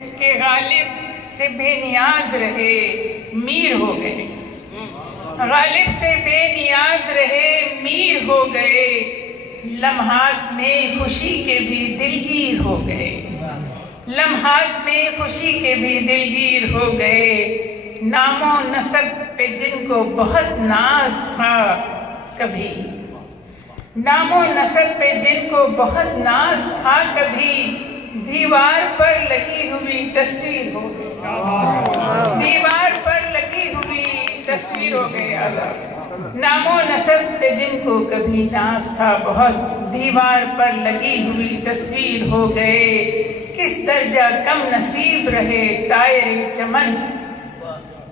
के गालिब से बेनियाज रहे मीर हो गए। गालिब से बेनियाज रहे मीर हो गए। लम्हात में खुशी के भी दिलगीर हो गए। लम्हात में खुशी के भी दिलगीर हो गए। नामो नसब पे जिनको बहुत नाज था कभी, नामो नसब पे जिनको बहुत नाज था कभी, दीवार पर लगी हुई तस्वीर हो गई। दीवार पर लगी हुई तस्वीर हो गई। नामो नसब पे जिनको कभी नाज था बहुत, दीवार पर लगी हुई तस्वीर हो गए। किस दर्जा कम नसीब रहे तायरे चमन,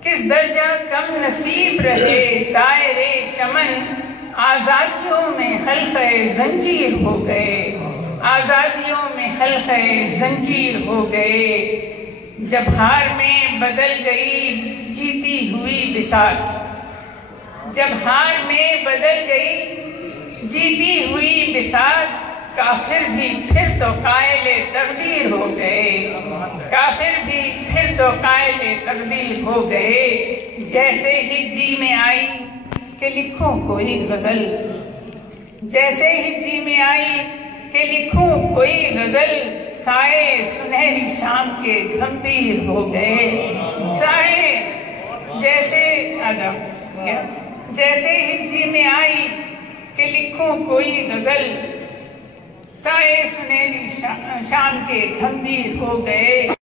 किस दर्जा कम नसीब रहे तायरे चमन, आजादियों में हल्क़े जंजीर हो गए। आजादियों में हल्क़े जंजीर हो गए। जब हार में बदल गई जीती हुई बिसात, जब हार में बदल गई जीती हुई बिसात, काफिर भी फिर तो कायले तकदीर हो गए। काफिर भी फिर तो कायले तकदीर हो गए। जैसे ही जी में आई कि लिखूं कोई गजल, जैसे ही जी में आई कि लिखूं कोई गजल, साए सुनहरी शाम के गंभीर हो गए। साए जैसे जैसे ही जी में आई कि लिखूं कोई गजल, साए सुनहरी शाम के गंभीर हो गए।